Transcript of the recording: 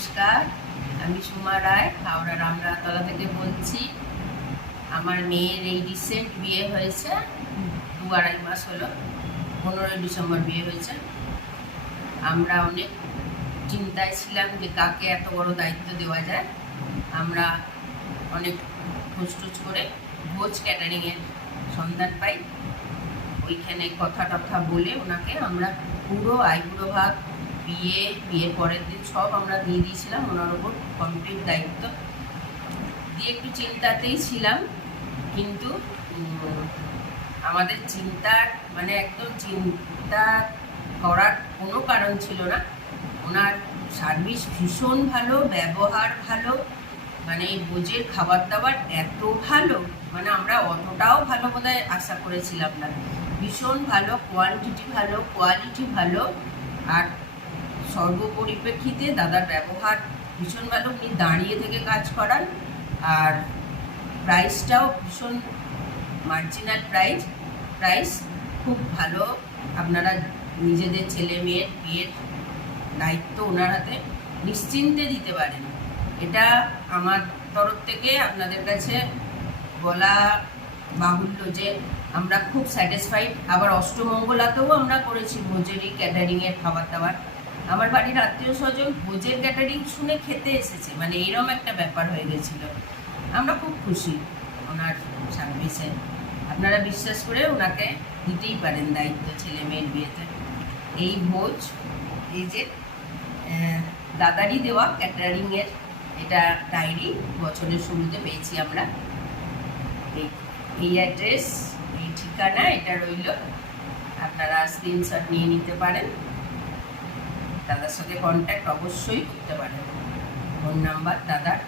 নমস্কার, আমি সুমা রায় হাওড়া রামরাতলা থেকে বলছি। আমার মেয়ের এই রিসেন্ট বিয়ে হয়েছে, 2-2.5 মাস হলো। 15 ডিসেম্বর বিয়ে হয়েছে। আমরা অনেক চিন্তায় ছিলাম যে কাকে এত বড় দায়িত্ব দেওয়া যায়। আমরা অনেক খোঁজ করে ভোজ ক্যাটারিংয়ের সন্ধান পাই। ওইখানে কথা টথা বলে ওনাকে আমরা পুরো আইবুড়ো ভাগ, বিয়ের পরের দিন সব আমরা দিয়ে দিয়েছিলাম ওনার ওপর কমপ্লিট দায়িত্ব দিয়ে। একটু চিন্তাতেই ছিলাম, কিন্তু আমাদের চিন্তার একদম চিন্তা করার কোনো কারণ ছিল না। ওনার সার্ভিস ভীষণ ভালো, ব্যবহার ভালো, ভোজের খাবার দাবার এত ভালো, আমরা অতটাও ভালো বোধহয় আশা করেছিলাম না। ভীষণ ভালো, কোয়ালিটি ভালো, আর সর্বপরিপ্রেক্ষিতে দাদার ব্যবহার ভীষণ ভালো। উনি দাঁড়িয়ে থেকে কাজ করান, আর প্রাইসটাও ভীষণ মার্জিনাল প্রাইস খুব ভালো। আপনারা নিজেদের ছেলে মেয়ের বিয়ের দায়িত্ব ওনার হাতে নিশ্চিন্তে দিতে পারেন। এটা আমার তরফ থেকে আপনাদের কাছে বলা বাহুল্য যে আমরা খুব স্যাটিসফাইড। আবার অষ্টমঙ্গলাতেও আমরা করেছি ভোজেরই ক্যাটারিংয়ের খাবার দাবার। আমার বাড়ির আত্মীয় স্বজন ভোজের ক্যাটারিং শুনে খেতে এসেছে, এরকম একটা ব্যাপার হয়ে গেছিল। আমরা খুব খুশি ওনার সার্ভিসে। আপনারা বিশ্বাস করে ওনাকে দিতেই পারেন দায়িত্ব ছেলে মেয়ের বিয়েতে। এই ভোজ, এই যে দাদারই দেওয়া ক্যাটারিংয়ের এটা ডায়েরি বছরের শুরুতে পেয়েছি আমরা। এই অ্যাড্রেস, এই ঠিকানা এটা রইল, আপনারা স্ক্রিনশট নিয়ে নিতে পারেন। দাদার সাথে কন্ট্যাক্ট অবশ্যই করতে পারেন। ফোন নাম্বার দাদার